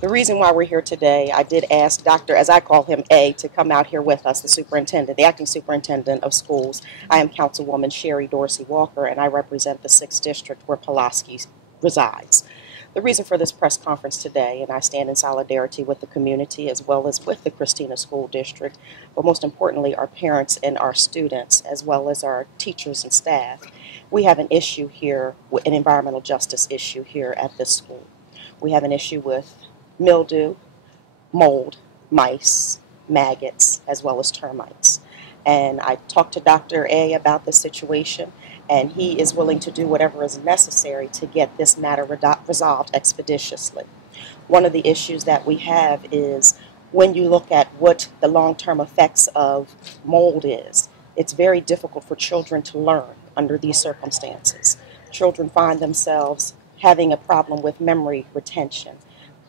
The reason why we're here today, I did ask Dr., as I call him, A, to come out here with us, the superintendent, the acting superintendent of schools. I am Councilwoman Sherry Dorsey Walker, and I represent the 6th District where Pulaski resides. The reason for this press conference today, and I stand in solidarity with the community as well as with the Christina School District, but most importantly our parents and our students as well as our teachers and staff. We have an issue here, an environmental justice issue here at this school. We have an issue with mildew, mold, mice, maggots, as well as termites. And I talked to Dr. A about the situation, and he is willing to do whatever is necessary to get this matter resolved expeditiously. One of the issues that we have is when you look at what the long-term effects of mold is, it's very difficult for children to learn under these circumstances. Children find themselves having a problem with memory retention.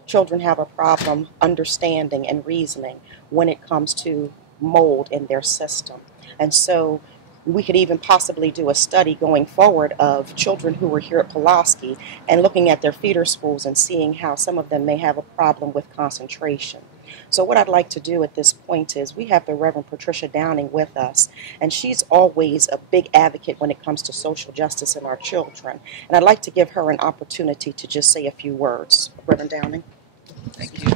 Children have a problem understanding and reasoning when it comes to mold in their system. And so we could even possibly do a study going forward of children who were here at Pulaski and looking at their feeder schools and seeing how some of them may have a problem with concentration. So what I'd like to do at this point is we have the Reverend Patricia Downing with us, and she's always a big advocate when it comes to social justice in our children. And I'd like to give her an opportunity to just say a few words. Reverend Downing. Thank you.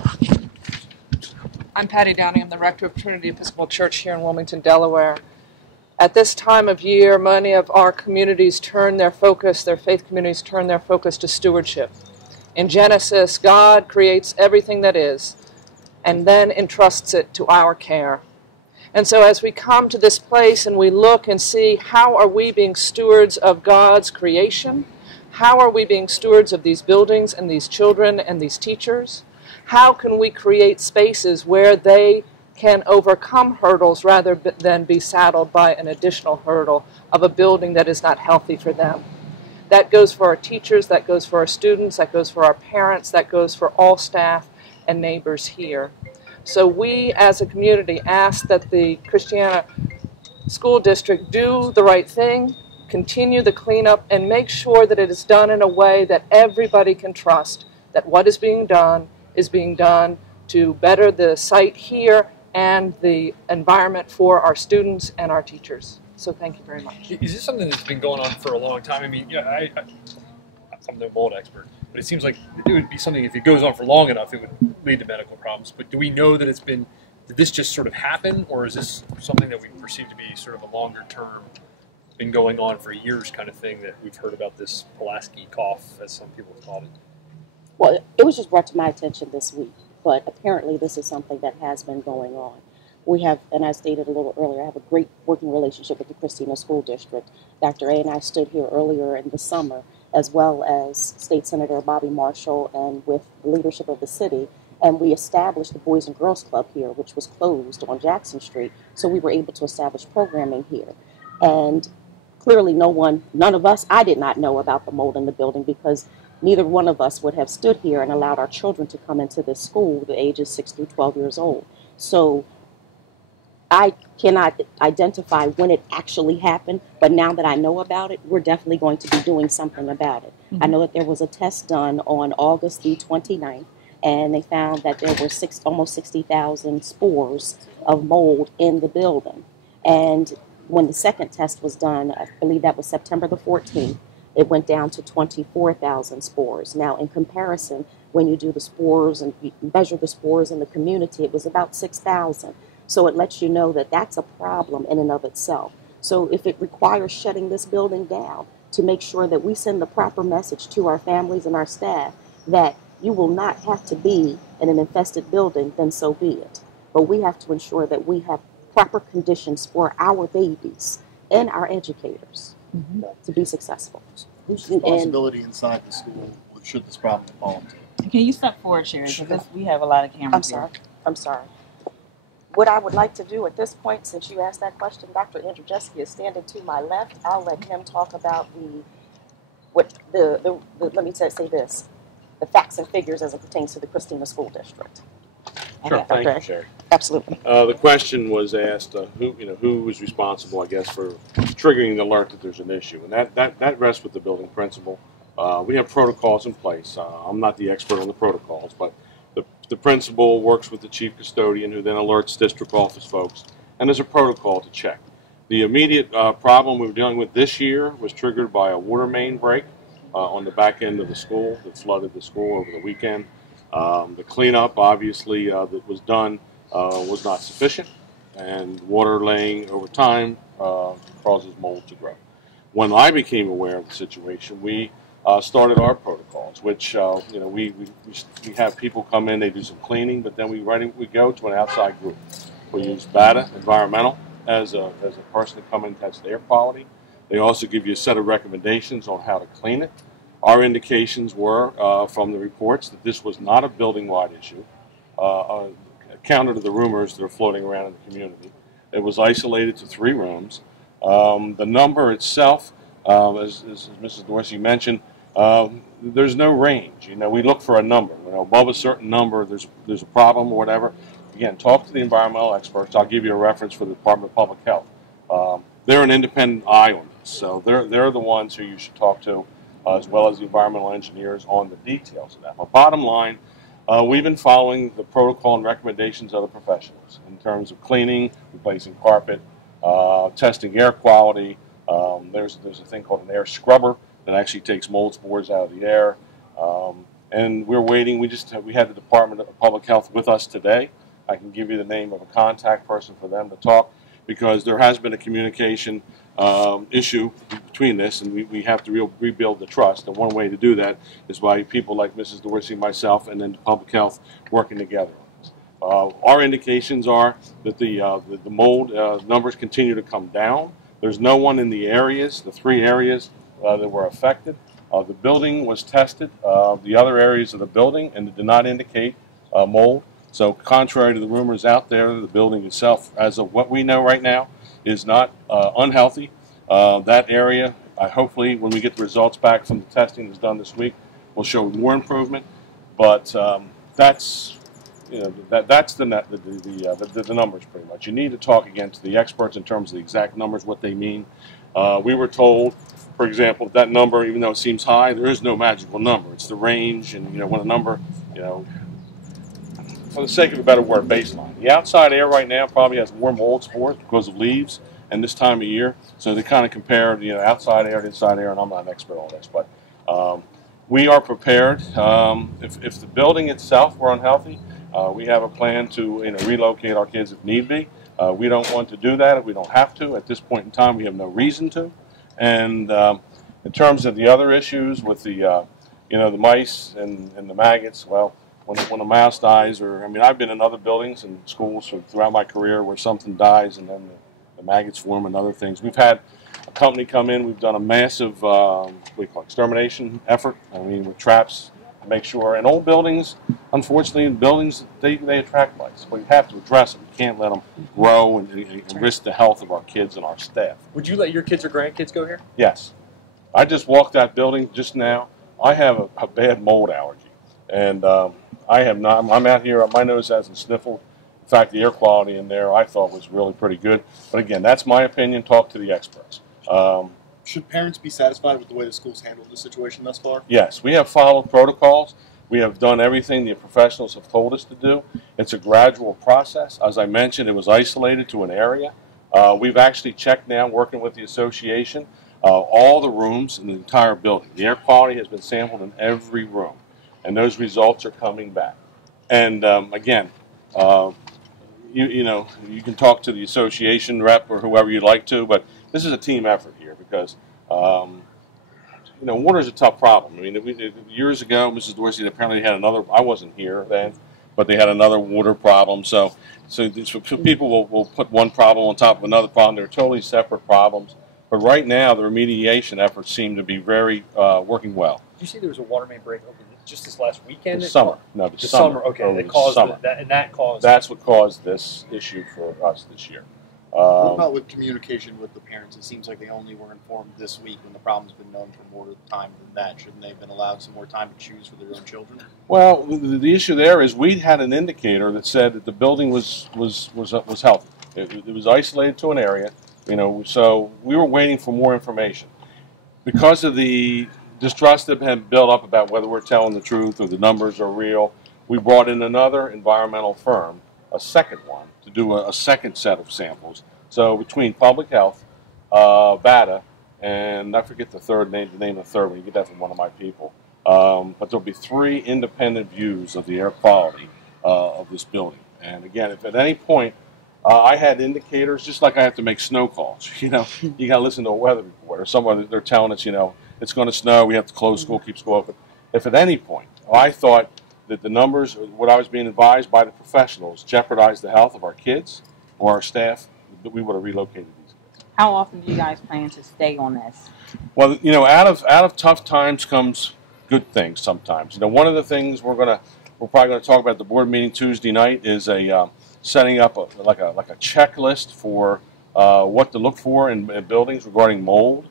I'm Patty Downing. I'm the rector of Trinity Episcopal Church here in Wilmington, Delaware. At this time of year, many of our communities turn their focus, their faith communities turn their focus to stewardship. In Genesis, God creates everything that is and then entrusts it to our care. And so as we come to this place and we look and see how are we being stewards of God's creation, how are we being stewards of these buildings and these children and these teachers, how can we create spaces where they can overcome hurdles rather than be saddled by an additional hurdle of a building that is not healthy for them. That goes for our teachers, that goes for our students, that goes for our parents, that goes for all staff and neighbors here. So we as a community ask that the Christiana School District do the right thing, continue the cleanup, and make sure that it is done in a way that everybody can trust that what is being done to better the site here and the environment for our students and our teachers. So thank you very much. Is this something that's been going on for a long time? I mean, yeah, I'm no mold expert, but it seems like it would be something, if it goes on for long enough, it would lead to medical problems. But do we know that did this just sort of happen, or is this something that we perceive to be sort of a longer term, been going on for years kind of thing that we've heard about, this Pulaski cough, as some people have called it? Well, it was just brought to my attention this week, but apparently this is something that has been going on. We have, and I stated a little earlier, I have a great working relationship with the Christina School District. Dr. A and I stood here earlier in the summer, as well as State Senator Bobby Marshall and with the leadership of the city, and we established the Boys and Girls Club here, which was closed on Jackson Street, so we were able to establish programming here. And clearly none of us, I did not know about the mold in the building because neither one of us would have stood here and allowed our children to come into this school, the ages 6 through 12 years old. So I cannot identify when it actually happened, but now that I know about it, we're definitely going to be doing something about it. Mm-hmm. I know that there was a test done on August the 29th, and they found that there were almost 60,000 spores of mold in the building. And when the second test was done, I believe that was September the 14th, it went down to 24,000 spores. Now, in comparison, when you do the spores and you measure the spores in the community, it was about 6,000. So it lets you know that that's a problem in and of itself. So if it requires shutting this building down to make sure that we send the proper message to our families and our staff that you will not have to be in an infested building, then so be it. But we have to ensure that we have proper conditions for our babies and our educators to be successful. Whose responsibility inside the school should this problem fall into? Can you step forward, Sherry? Because we have a lot of cameras here. I'm sorry. What I would like to do at this point, since you asked that question, Dr. Andrew Jeske is standing to my left. I'll let him talk about the facts and figures as it pertains to the Christina School District. Sure, Okay, thank Dr. you, Sherry. Absolutely. The question was asked, who was responsible, I guess, for triggering the alert that there's an issue, and that rests with the building principal. We have protocols in place. I'm not the expert on the protocols, but the principal works with the chief custodian, who then alerts district office folks, and there's a protocol to check. The immediate problem we were dealing with this year was triggered by a water main break on the back end of the school that flooded the school over the weekend. The cleanup, obviously, that was done was not sufficient, and water laying over time causes mold to grow. When I became aware of the situation, we started our protocols, which we have people come in, they do some cleaning, but then we go to an outside group. We use BATA Environmental as a person to come in and test the air quality. They also give you a set of recommendations on how to clean it. Our indications were from the reports that this was not a building-wide issue, counter to the rumors that are floating around in the community. It was isolated to 3 rooms. The number itself, as Mrs. Dorsey mentioned, there's no range. We look for a number. Above a certain number, there's a problem or whatever. Again, talk to the environmental experts. I'll give you a reference for the Department of Public Health. They're an independent eye on this, so they're the ones who you should talk to, as well as the environmental engineers on the details of that. But bottom line, we've been following the protocol and recommendations of the professionals in terms of cleaning, replacing carpet, testing air quality. There's a thing called an air scrubber that actually takes mold spores out of the air. And we're waiting. We had the Department of Public Health with us today. I can give you the name of a contact person for them to talk, because there has been a communication issue between this, and we have to rebuild the trust. And one way to do that is by people like Mrs. Dorsey, myself, and then Public Health working together. Our indications are that the mold numbers continue to come down. There's no one in the areas, the 3 areas that were affected. The building was tested, the other areas of the building, and it did not indicate mold. So contrary to the rumors out there, the building itself, as of what we know right now, is not unhealthy. That area, hopefully, when we get the results back from the testing that's done this week, will show more improvement. But that's the numbers pretty much. You need to talk again to the experts in terms of the exact numbers, what they mean. We were told, for example, that number, even though it seems high, there is no magical number. It's the range, and when a number, for the sake of a better word, baseline. The outside air right now probably has more mold spores because of leaves and this time of year. So they kind of compare, outside air to inside air, and I'm not an expert on this, but we are prepared. If the building itself were unhealthy, we have a plan to relocate our kids if need be. We don't want to do that if we don't have to. At this point in time, we have no reason to. And in terms of the other issues with the mice and the maggots, well, when a mouse dies, I've been in other buildings and schools throughout my career where something dies and then the maggots form and other things. We've had a company come in. We've done a massive extermination effort. With traps to make sure. And old buildings, unfortunately, in buildings, they attract mice. But you have to address it. We can't let them grow and risk the health of our kids and our staff. Would you let your kids or grandkids go here? Yes. I just walked that building just now. I have a bad mold allergy. And I have not. I'm out here. My nose hasn't sniffled. In fact, the air quality in there I thought was really pretty good. But again, that's my opinion. Talk to the experts. Should parents be satisfied with the way the school's handled the situation thus far? Yes, we have followed protocols. We have done everything the professionals have told us to do. It's a gradual process. As I mentioned, it was isolated to an area. We've actually checked now, working with the association, all the rooms in the entire building. The air quality has been sampled in every room, and those results are coming back. And again, you can talk to the association rep or whoever you'd like to, but this is a team effort here because, water is a tough problem. Years ago, Mrs. Dorsey apparently had another, I wasn't here then, but they had another water problem. So people will put one problem on top of another problem. They're totally separate problems. But right now, the remediation efforts seem to be very working well. Did you see there was a water main break open just this last weekend? The summer. No, the summer. Okay, that caused summer. that caused. That's what caused this issue for us this year. What about with communication with the parents? It seems like they only were informed this week when the problem's been known for more time than that. Shouldn't they have been allowed some more time to choose for their own children? Well, the issue there is we had an indicator that said that the building was healthy. It was isolated to an area, so we were waiting for more information. Because of the distrust that had built up about whether we're telling the truth or the numbers are real, we brought in another environmental firm, a second one, to do a second set of samples. So between public health, VADA, and I forget the name of the third one, you get that from one of my people. But there'll be 3 independent views of the air quality of this building. And again, if at any point I had indicators, just like I have to make snow calls, you got to listen to a weather report or someone, they're telling us, it's going to snow, we have to close school, keep school open. If at any point I thought that the numbers, what I was being advised by the professionals, jeopardized the health of our kids or our staff, we would have relocated these kids. How often do you guys plan to stay on this? Well, out of tough times comes good things sometimes. One of the things we're probably going to talk about at the board meeting Tuesday night is setting up like a checklist for what to look for in buildings regarding mold.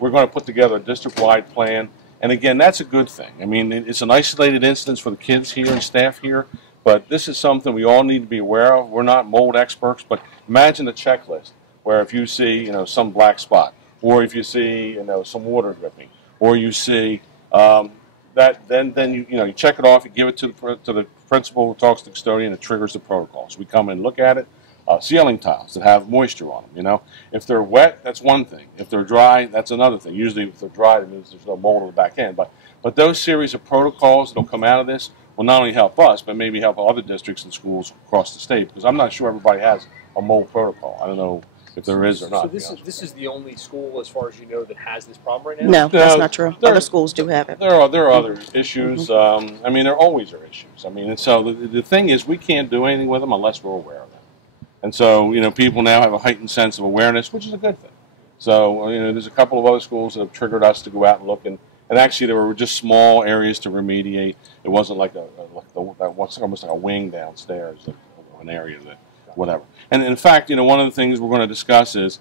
We're going to put together a district-wide plan, and again, that's a good thing. I mean, it's an isolated instance for the kids here and staff here, but this is something we all need to be aware of. We're not mold experts, but imagine a checklist where if you see, some black spot, or if you see, some water dripping, or you see that, then you check it off, you give it to the principal who talks to the custodian, it triggers the protocols. We come and look at it. Ceiling tiles that have moisture on them, If they're wet, that's one thing. If they're dry, that's another thing. Usually if they're dry, it means there's no mold on the back end. But those series of protocols that will come out of this will not only help us, but maybe help other districts and schools across the state, because I'm not sure everybody has a mold protocol. I don't know if there is or not. So this is the only school, as far as you know, that has this problem right now? No, that's not true. Other schools do have it. There are other issues. I mean, there always are issues. I mean, and so the thing is, we can't do anything with them unless we're aware of them. And so, people now have a heightened sense of awareness, which is a good thing. So, there's a couple of other schools that have triggered us to go out and look, and actually there were just small areas to remediate. It wasn't like almost like a wing downstairs of an area that, whatever. And in fact, one of the things we're going to discuss is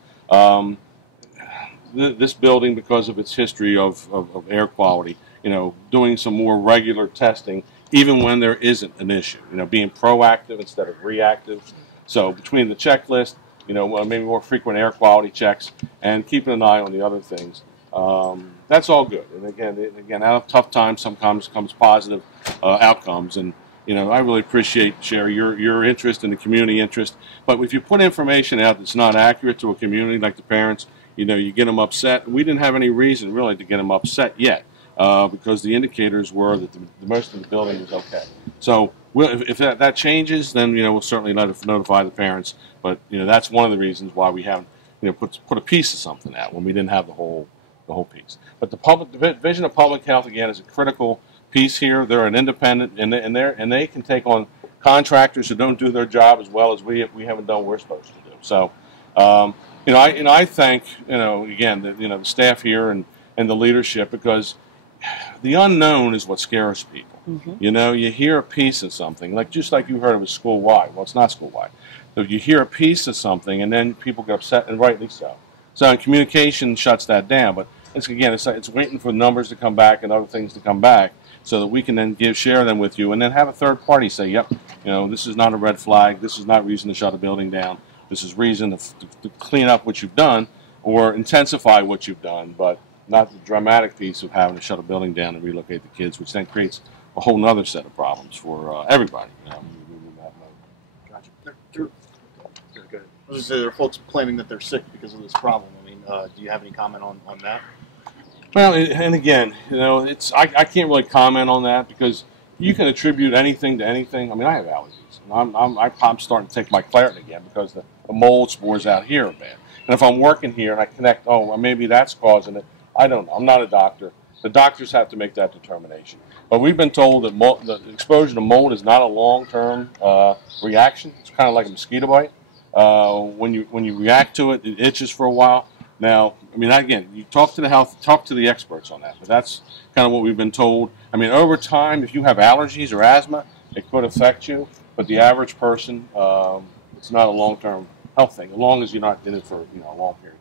this building, because of its history of air quality, doing some more regular testing, even when there isn't an issue, being proactive instead of reactive. So between the checklist, maybe more frequent air quality checks, and keeping an eye on the other things, that's all good. And again, out of tough times, sometimes comes positive outcomes. And I really appreciate, Sherry, your interest and the community interest. But if you put information out that's not accurate to a community, like the parents, you get them upset. We didn't have any reason really to get them upset yet, because the indicators were that the most of the building was okay. So if that changes, then we'll certainly notify the parents. But that's one of the reasons why we haven't put a piece of something out when we didn't have the whole piece. But the Division of Public Health, again, is a critical piece here. They're an independent, and they can take on contractors who don't do their job as well as we haven't done what we're supposed to do. So I thank again the staff here and the leadership, because the unknown is what scares people. Mm-hmm. You hear a piece of something, just like you heard it was school-wide. Well, it's not school-wide. So you hear a piece of something, and then people get upset, and rightly so. So communication shuts that down. But it's waiting for numbers to come back and other things to come back, so that we can then share them with you, and then have a third party say, yep, this is not a red flag. This is not reason to shut a building down. This is reason to clean up what you've done or intensify what you've done, but not the dramatic piece of having to shut a building down and relocate the kids, which then creates a whole other set of problems for everybody. Gotcha. There are folks claiming that they're sick because of this problem. I mean, do you have any comment on that? Well, and again, I can't really comment on that, because you can attribute anything to anything. I mean, I have allergies, and I'm starting to take my Claritin again because the mold spores out here are bad. And if I'm working here and I connect, well, maybe that's causing it. I don't know. I'm not a doctor. The doctors have to make that determination. But we've been told that the exposure to mold is not a long-term reaction. It's kind of like a mosquito bite. When you react to it, it itches for a while. Now, I mean, again, you talk to the experts on that, but that's kind of what we've been told. I mean, over time, if you have allergies or asthma, it could affect you, but the average person, it's not a long-term health thing, as long as you're not in it for a long period